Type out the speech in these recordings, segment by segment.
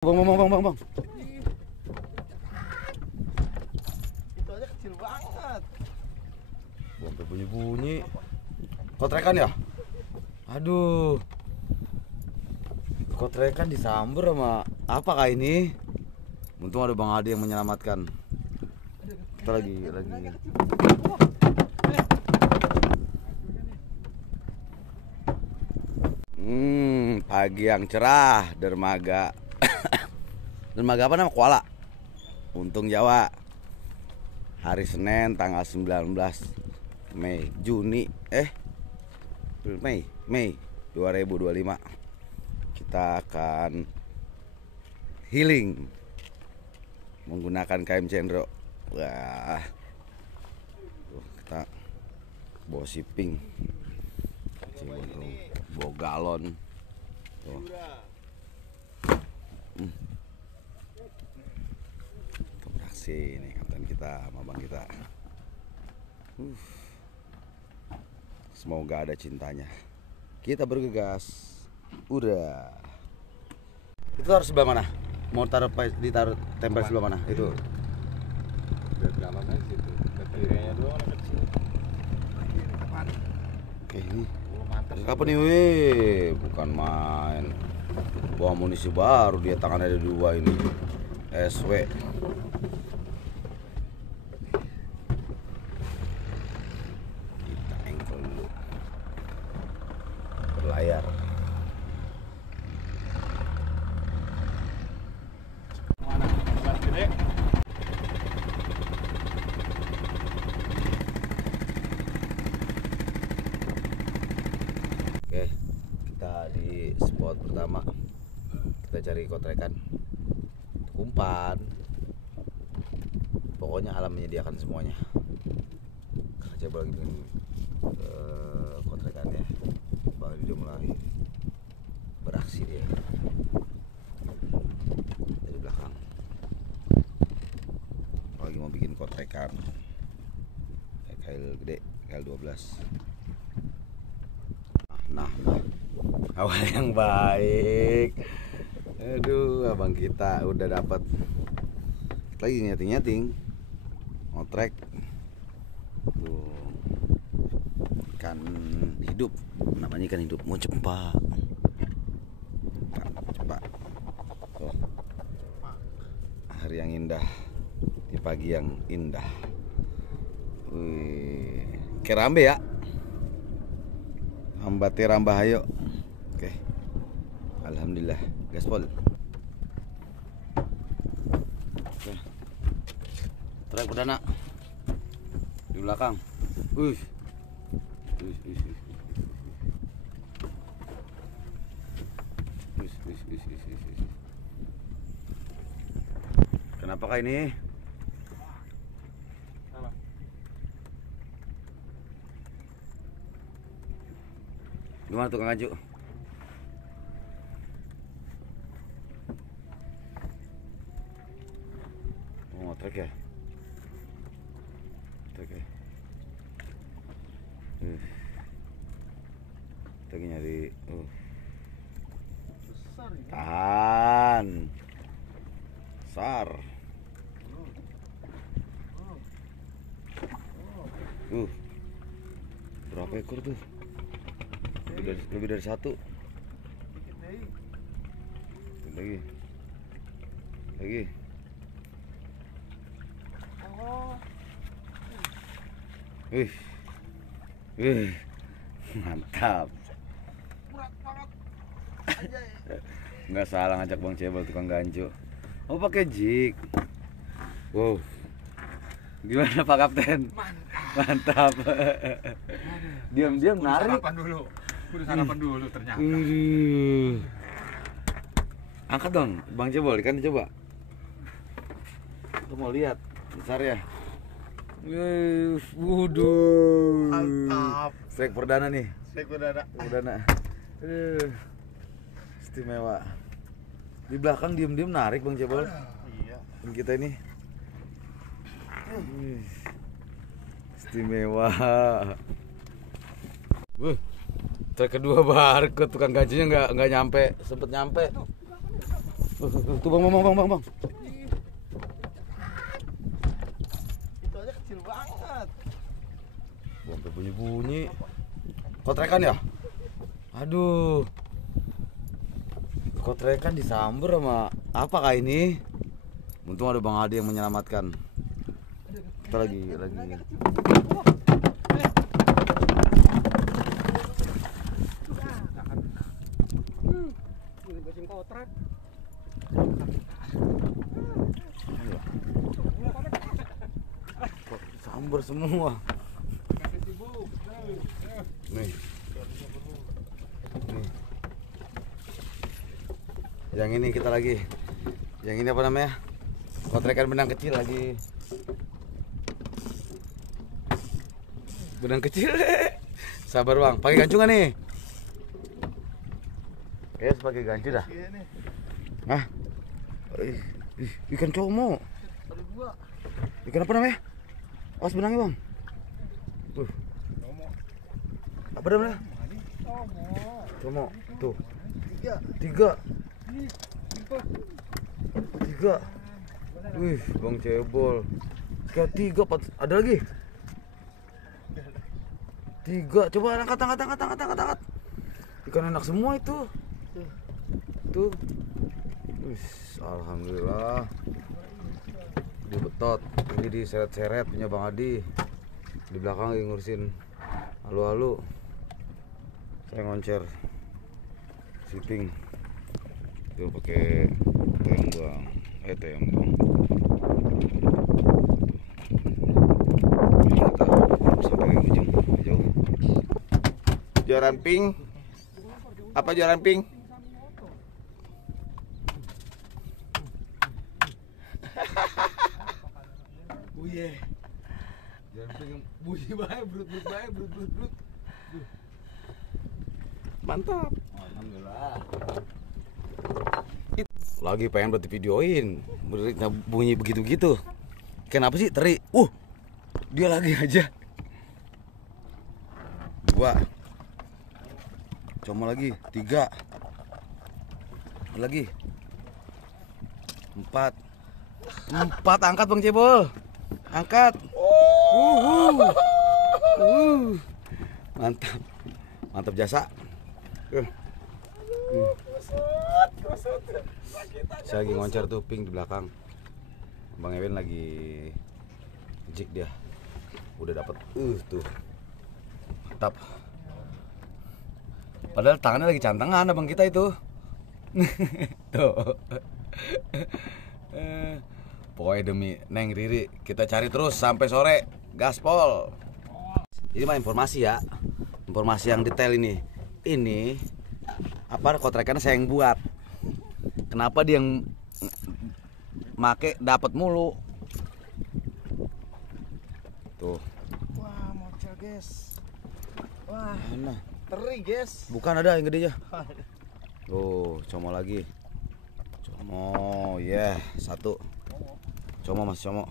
Bang. Itu aja kecil banget. Sampai bunyi-bunyi. Kotrekan ya? Aduh. Kotrekan disamber sama apa kah ini? Untung ada Bang Adi yang menyelamatkan. Kita lagi. Pagi yang cerah, dermaga. Dermaga apa nama? Kuala. Untung Jawa. Hari Senin tanggal 19 Mei 2025. Kita akan healing menggunakan KM Cendro. Wah. Kita bawa shipping. Bawa galon. Tuh. Beraksi nih kapten kita sama bang kita. Semoga ada cintanya. Kita bergegas. Udah. Itu harus sebelah mana? Mau ditaruh tempel sebelah mana? Itu. Biar galon aja situ. Kirinya doang kecil. Oke ini. Apa nih weh? Bukan main. Bawa amunisi baru, dia tangan ada 2 ini. SW. Kita engkel dulu. Berlayar. Mana? Berat gede. Oke, kita di spot pertama. Kita cari kotrekan, umpan. Pokoknya alam menyediakan semuanya. Coba lagi dengan kotrekannya. Bang dia mulai beraksi dia dari belakang. Lagi mau bikin kotrekan. Kail gede, kail 12. Nah, awal yang baik. Aduh, abang kita udah dapat lagi nyeting ngotrek. Tuh, ikan hidup, namanya ikan hidup mau cepat. Tuh, hari yang indah di pagi yang indah. Wih, kerambe ya. Hambate rambah ayo. Oke. Alhamdulillah, gaspol. Oke. Trek perdana di belakang. Wih. Kenapa kah ini? Gimana tukang aju? Oh, trek ya? Trek ya? Lagi nyari. Besar ini. Tahan. Besar. Berapa ekor tuh? Lebih dari 1. Lagi. Mantap. Berat banget. Nggak salah ngajak Bang Cebol tukang ganjo. Oh pakai jig. Wow. Gimana Pak Kapten? Mantap. Diam-diam narik. Sarapan dulu. Udah sarapan dulu ternyata. Angkat dong, Bang Cebol, ikan dicoba. Lu mau lihat besar ya? Wuduh. Mantap. Strike perdana nih. Strike perdana. Istimewa. Di belakang diem-diem narik Bang Cebol. Iya. Dan kita ini. Istimewa. Trek kedua barcode, tukang gajinya nggak nyampe, sempet nyampe. Tuh bang. Itu aja kecil banget. Sampai bunyi. Kotrekan ya? Aduh. Kotrekan disamber sama apa kah ini? Untung ada Bang Adi yang menyelamatkan. Kita lagi. Kok samber semua. Nih. Yang ini kita lagi. Yang ini apa namanya? Kotrekan benang kecil lagi. Benang kecil. Sabar bang. Pakai gancu nggak nih? Yes, pakai gancu dah. Hah? Ikan como. Ada 2. Ikan apa namanya? Awas benangnya bang. Apa namanya? Como. Tuh. 3. Wih, Bang Cebol. Kayak 3, ada lagi. 3, coba angkat. Ikan enak semua itu. Tuh. Wih, alhamdulillah. Dibetot, ini diseret-seret punya Bang Adi. Di belakang lagi ngurusin halu-halu. Saya ngoncer shipping. Itu pakai tembang. Kita sampai ujung jauh. Juaran pink. Apa juaran pink? Buye. Jangan pengen bunyi bae, brut. Mantap. Alhamdulillah. Lagi pengen buat videoin, bunyi begitu-gitu. Kenapa sih teri? Dia lagi aja. 2. Cuma lagi 3. Lagi 4. Angkat Bang Cebol. Angkat. Mantap jasa. Saya lagi ngoncer tuh pink di belakang. Bang Ewin lagi jig dia. Udah dapet tuh. Mantap. Padahal tangannya lagi cantengan abang kita itu. Tuh. Pokoknya demi Neng Riri kita cari terus sampai sore. Gaspol. Ini mah informasi ya. Informasi yang detail ini. Ini apa kotrekannya saya yang buat. Kenapa dia yang make dapat mulu? Tuh. Wah, mocel guys. Wah, Mana? teri guys. Bukan ada yang gedenya. Tuh, como lagi. Como, ya, 1. Como Mas, como.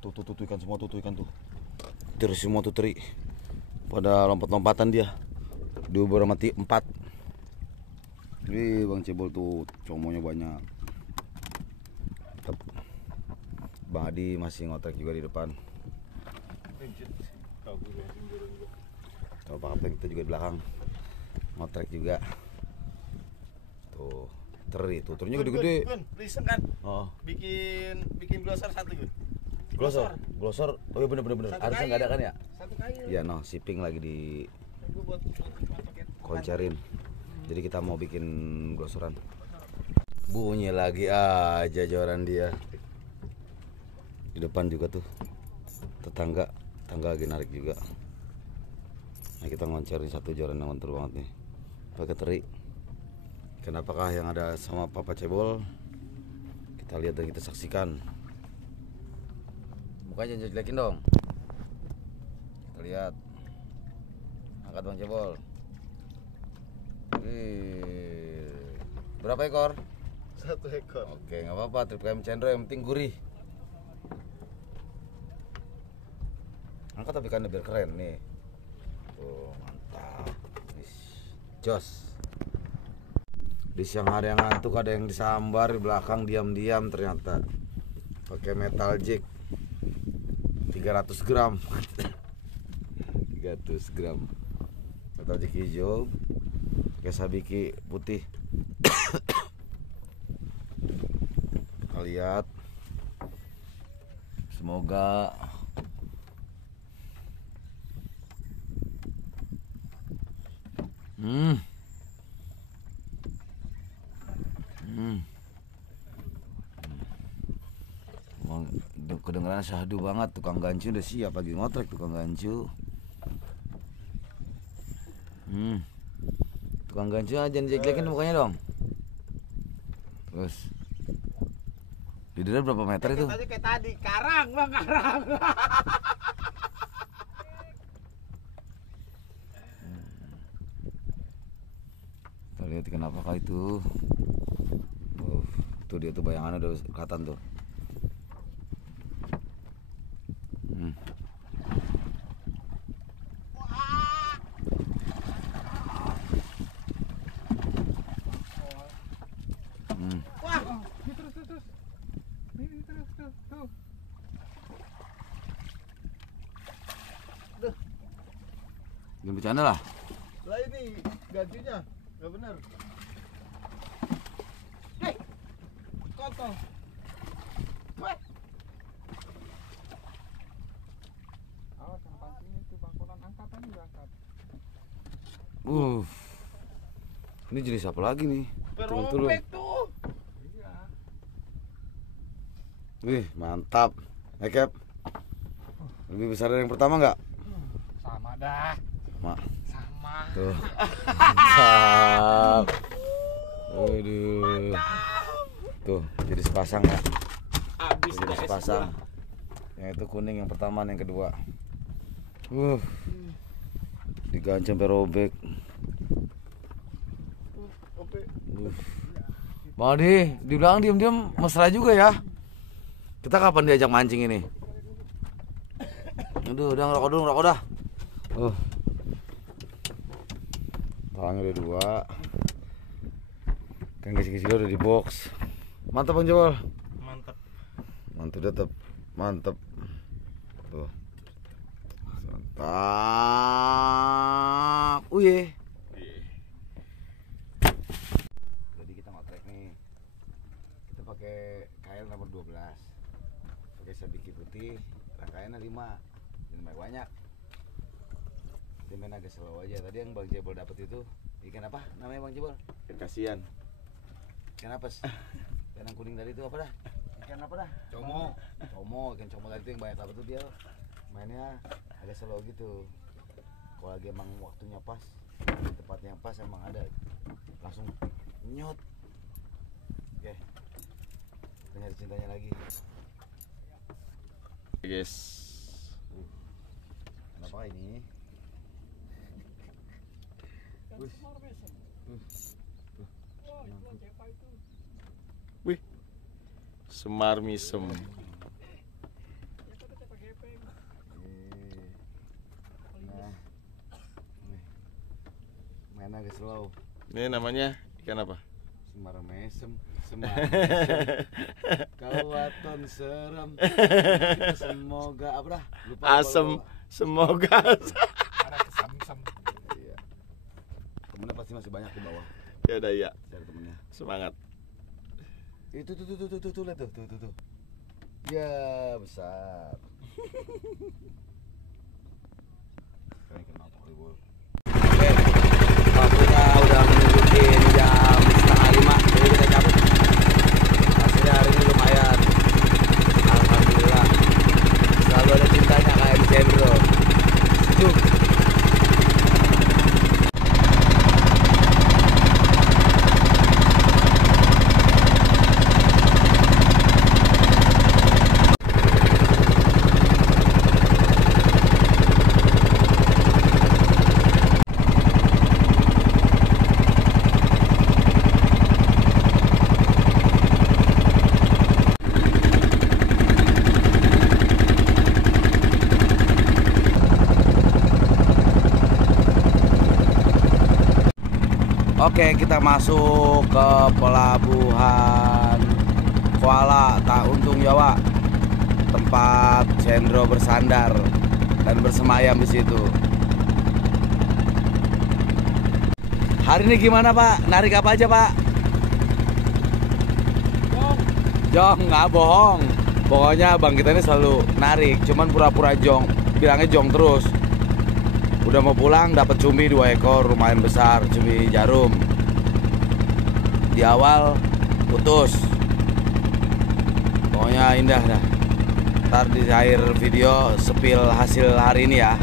Tuh ikan semua tuh ikan tuh. Terus semua tuh teri. Pada lompat-lompatan dia. Diuber mati 4. Wih, Bang Cebol tuh comonya banyak. Tetap. Bang Adi masih ngotrek juga di depan. Kalau Pak Kapten kita juga di belakang ngotrek juga. Tuh, teri tuh, terinya gede-gede. Listen kan? Oh, Bikin glosor 1 Gun. glosor. Oh iya bener. Harusnya nggak ada kan ya? 1 kail. Iya, no, shipping lagi di Gua buat pakai koncerin. Jadi kita mau bikin glosoran. Bunyi lagi aja joran dia. Di depan juga tuh. Tetangga lagi narik juga. Nah, kita ngoncerin 1 joran yang mantul banget nih. Pakai teri. Kenapakah yang ada sama Papa Cebol? Kita lihat dan kita saksikan. Mukanya jangan jelekin dong. Kita lihat. Angkat Bang Cebol. Berapa ekor? 1 ekor. Oke, nggak apa-apa. Trip KM Cendro yang penting gurih. Angkat tapi kan biar keren nih. Tuh, mantap. Jos. Di siang hari yang ngantuk ada yang disambar, di belakang diam-diam ternyata pakai metal jack 300 gram 300 gram metal jack hijau pakai sabiki putih. Kita lihat, semoga Emang kedengeran syahdu banget. Tukang gancu udah siap lagi ngotrek tukang gancu. Tukang gancu aja jelek-jelekin mukanya dong. Terus bibirnya berapa meter itu? Tadi kayak tadi, karang bang, karang. Kita lihat kenapa kah itu. Tuh dia tuh bayangannya udah kelihatan tuh. Wah, Terus. Ini terus tuh. Jangan bercanda lah. lah ini gantinya nggak benar. Hei, kotor. Wah, Awas yang pancing itu bangkolan angkatan juga angkat. Ini jenis apa lagi nih? Turun. robek tuh. Iya. Wih, mantap. Cap. Lebih besar dari yang pertama nggak? Sama dah. Mak. Sama. Tuh. Mantap. Waduh. Tuh, jadi sepasang ya. Abis Jadi sepasang. Yang itu kuning yang pertama, yang kedua. Digancam sampai robek. Bang Adi, di belakang diam-diam mesra juga ya. Kita kapan diajak mancing ini? Aduh, udah ngerokok dah. Palangnya udah 2. Kan kisi-kisi udah di box. Mantap Bang Jebol. Mantap. Mantap tetap. Mantap. Tuh. Mantap. Uye. Jadi kita ngotrek nih. Kita pakai kail nomor 12. Pakai sabiki putih, rangkaiannya 5. Jangan banyak. Kita main agak slow aja. Tadi yang Bang Jebol dapet itu ikan apa namanya Bang Jebol? Ikan kasihan. Ikan apa? Ikan yang kuning tadi itu apa dah? Ikan apa dah? Como. Ikan como tadi itu yang banyak dapet tuh dia mainnya agak slow gitu. Kalau lagi emang waktunya pas, tempatnya yang pas emang ada, langsung nyot. Oke, kita nyari cintanya lagi. Guys. Kenapa ini? Wih, semar misem. Nah, mainnya agak slow. Ini namanya ikan apa? Semar mesem. Kawaton serem. Semoga apa dah? Lupa. Asem, semoga. Ada kesem-sem. Iya. Temennya pasti masih banyak di bawah. Ya udah ya. Cari temennya. Semangat. Itu tuh lihat tuh. Ya besar. Keren kenapa Bol? Oke, waktunya udah menunjukin jam 4:30. Jadi kita cabut. Hasilnya hari ini lumayan. Alhamdulillah. Selalu ada cintanya kayak di Cendro. Sejuk. Oke, kita masuk ke pelabuhan Kuala Untung Jawa, tempat Cendro bersandar dan bersemayam di situ. Hari ini gimana Pak? Narik apa aja Pak? Jong, nggak bohong. Pokoknya bang kita ini selalu narik, cuman pura-pura jong, bilangnya jong terus. Udah mau pulang dapat cumi 2 ekor lumayan besar, cumi jarum. Di awal putus. Pokoknya indah dah. Ntar di akhir video sepil hasil hari ini ya.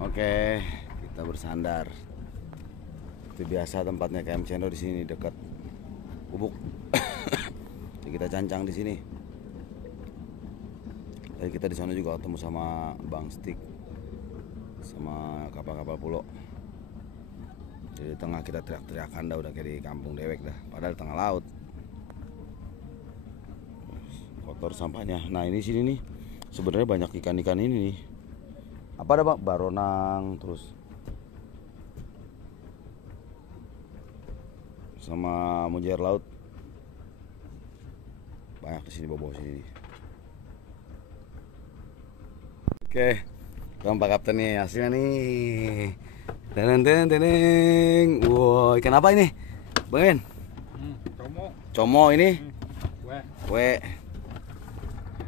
Oke, kita bersandar. Itu biasa tempatnya KM Cendro di sini dekat Ubuk. Jadi kita cancang di sini. Jadi kita di sana juga ketemu sama Bang Stik, sama kapal-kapal pulau. Jadi di tengah kita teriak-teriakan dah, udah kayak di kampung dewek dah. Padahal di tengah laut. Kotor sampahnya. Nah ini sini nih, sebenarnya banyak ikan-ikan ini nih. Apa ada Pak? Baronang, terus sama mujair laut. Banyak di sini, bawah sini. Oke, Pak Kapten nih hasilnya nih. Teneng. Wow, ikan apa ini? Bang En? Como ini? Kue.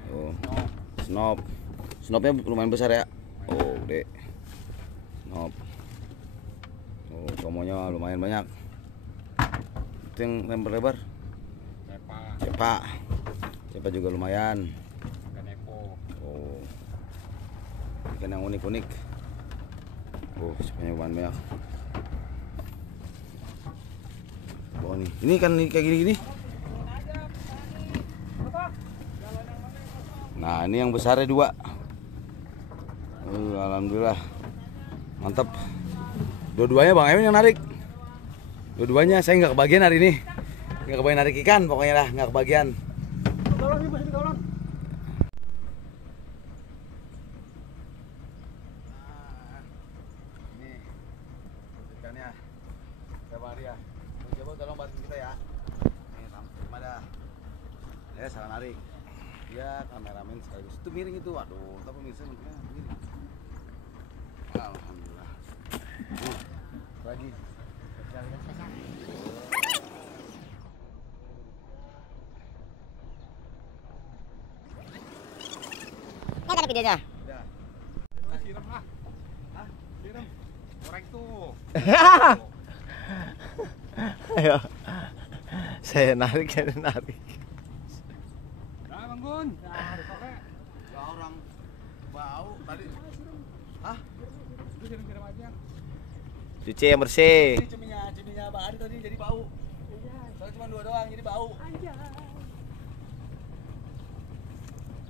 Oh. Snop. Snopnya lumayan besar ya. Oh, gede. Snop. Oh, comonya lumayan banyak. Itu yang lebar-lebar. Cepa juga lumayan. Oh. Ikan yang unik-unik. Oh, cepanya lumayan banyak. Oh nih, ini kan kayak gini-gini. Nah, ini yang besarnya 2. Alhamdulillah, mantap. Dua-duanya Bang Emin yang narik. Dua-duanya saya nggak kebagian hari ini. Nggak kebagian narik ikan, pokoknya lah nggak kebagian. Ini ikannya, tiap hari ya. Coba tolong bantu kita ya. Nih, sama dah. Ya salah narik. Ya kameramen sekaligus. Itu miring itu, waduh. Tapi pemirsa miring. Alhamdulillah. Lagi. Ada videonya. Udah. Siram lah. Hah? Siram. Korek tuh. Ayo. Saya narik. Nah, Bang Gun. Nah, korek. Ya orang bau tadi. Hah? Itu siram-siram aja. Cuci yang bersih. Ini cuminya Bang Adi tadi jadi bau. Soalnya cuma 2 doang jadi bau.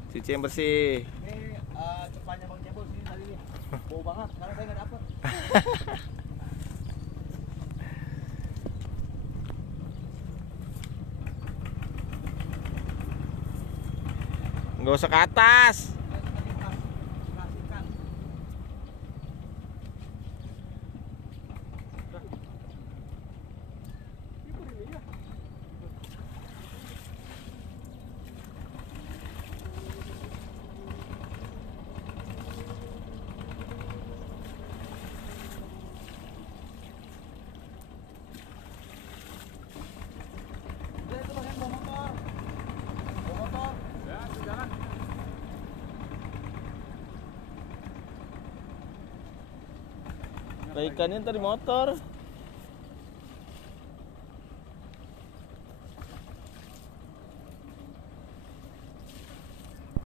Cuci yang bersih. Ini cepanya Bang Cebol sini tadi nih. Bau banget, sekarang saya nggak dapet. Nggak usah ke atas. Ikannya tadi motor.